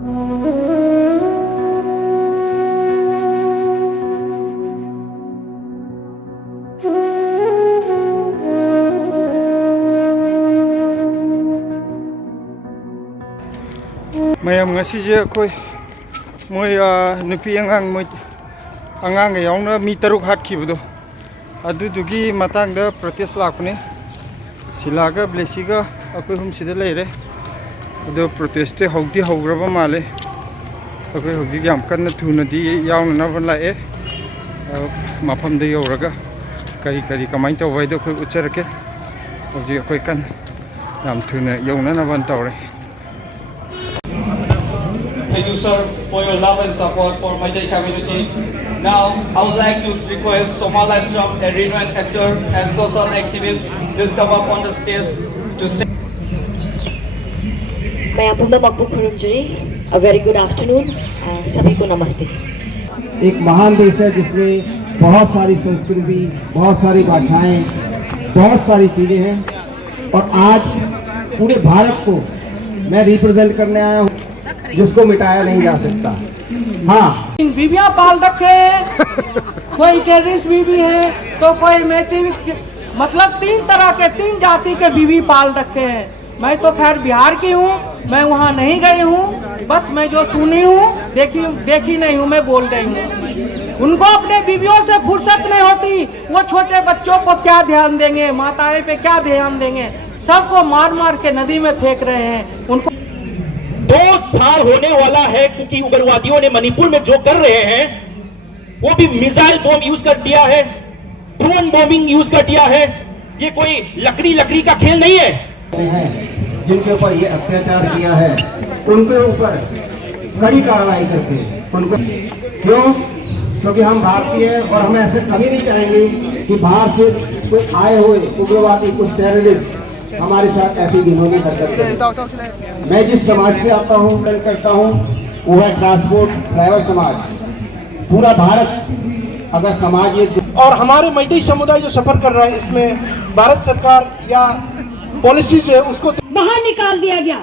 mayam ngasi je koi moi nupi angang ga yauna mi taruk hat khibdo adu dugi matang da protest lakne silaga blesiga akoi hum sida leire adu protest te hogdi hograba male akoi hogdi yam kan thuna di yauna na ban lae mafam de yoraga kari kari kamai to wai do koi ucharake hogdi akoi kan yam thuna yauna na ban tawre. Thank you, sir, for your love and support for my community. Now, I would like to request Somal Ashraf, a renowned actor and social activist, please come up on the stage to sing. मैं अपूर्वा मकबूल खुरमजरी, a very good afternoon, सभी को नमस्ते। एक महान देश है जिसमें बहुत सारी संस्कृति, बहुत सारी भाषाएं, बहुत सारी चीजें हैं और आज पूरे भारत को मैं रिप्रेजेंट करने आया हूँ जिसको मिटाया नहीं जा सकता। हाँ, बीबियाँ पाल रखे हैं, कोई टेररिस्ट बीबी है तो कोई मतलब 3 तरह के 3 जाति के बीबी पाल रखे हैं। मैं तो खैर बिहार की हूँ, मैं वहाँ नहीं गई हूँ, बस मैं जो सुनी हूँ देखी नहीं हूँ, मैं बोल गई हूँ। उनको अपने बीवियों से फुर्सत नहीं होती, वो छोटे बच्चों को क्या ध्यान देंगे, माताएं पे क्या ध्यान देंगे, सबको मार मार के नदी में फेंक रहे हैं। उनको 2 साल होने वाला है क्योंकि उग्रवादियों ने मणिपुर में जो कर रहे हैं वो भी मिसाइल बॉम्ब यूज कर दिया है, ड्रोन बॉम्बिंग यूज कर दिया है। ये कोई लकड़ी का खेल नहीं है। जिनके ऊपर ये अत्याचार किया है उनके ऊपर कड़ी कार्रवाई करके उनको, क्यों? क्योंकि हम भारतीय हैं और हम ऐसे कभी नहीं चाहेंगे कि बाहर से कोई आए हुए उग्रवादी, कुछ टेररिस्ट हमारे साथ ऐसी घिनौनी हरकत करें। मैं जिस समाज से आता हूँ, करता हूँ, वो है ट्रांसपोर्ट ड्राइवर समाज। पूरा भारत अगर समाज ये और हमारे मैतेई समुदाय जो सफर कर रहा है इसमें भारत सरकार या पॉलिसी जो है उसको बाहर निकाल दिया गया,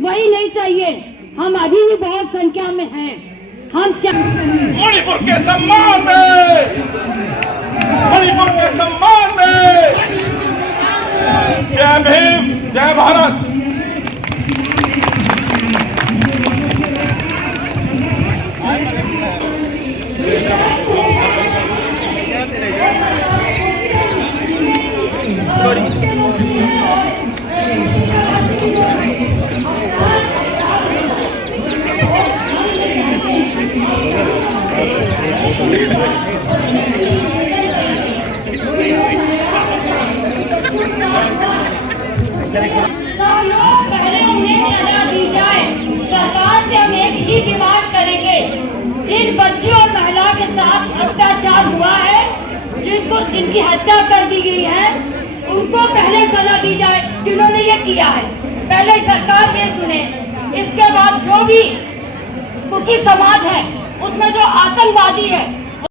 वही नहीं चाहिए। हम अभी भी बहुत संख्या में हैं। हम मणिपुर के सम्मान में, मणिपुर के सम्मान में जय भीम, जय भारत। पहले उन्हें सजा दी जाए। सरकार से हम एक ही डिमांड करेंगे, जिन बच्चों और महिला के साथ अत्याचार हुआ है, जिनकी हत्या कर दी गई है, उनको पहले सजा दी जाए जिन्होंने ये किया है। पहले सरकार ये सुने, इसके बाद जो भी कुकी समाज है उसमें जो आतंकवादी है